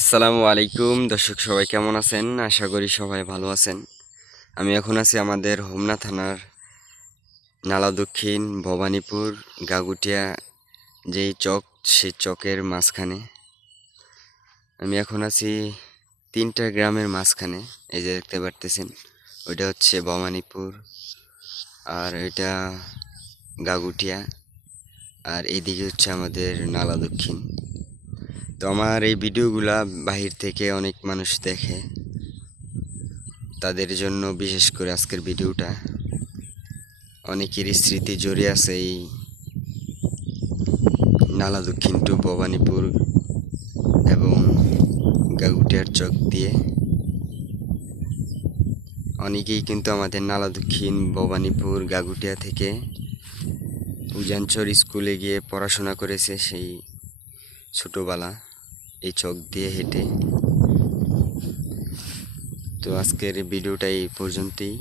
আসসালামু আলাইকুম দর্শক, সবাই কেমন আছেন? আশা করি সবাই ভালো আছেন। আমি এখন আছি আমাদের হোমনা থানার নালা দক্ষিণ ভবানীপুর গাগুটিয়া যেই চক, সেই চকের মাঝখানে। আমি এখন আছি তিনটা গ্রামের মাঝখানে। এই যে দেখতে পারতেছেন, ওইটা হচ্ছে ভবানীপুর, আর এটা গাগুটিয়া, আর এইদিকে হচ্ছে আমাদের নালা দক্ষিণ। তো আমার এই ভিডিওগুলা বাহির থেকে অনেক মানুষ দেখে, তাদের জন্য বিশেষ করে আজকের ভিডিওটা। অনেকেরই স্মৃতি জড়িয়ে আছে এই নালা দক্ষিণ টু ভবানীপুর এবং গাগুটিয়ার চক দিয়ে। অনেকেই কিন্তু আমাদের নালা দক্ষিণ ভবানীপুর গাগুটিয়া থেকে উজানচর স্কুলে গিয়ে পড়াশোনা করেছে, সেই ছোটোবেলা এই চক দিয়ে হেঁটে। তো আজকের ভিডিওটা এই পর্যন্তই।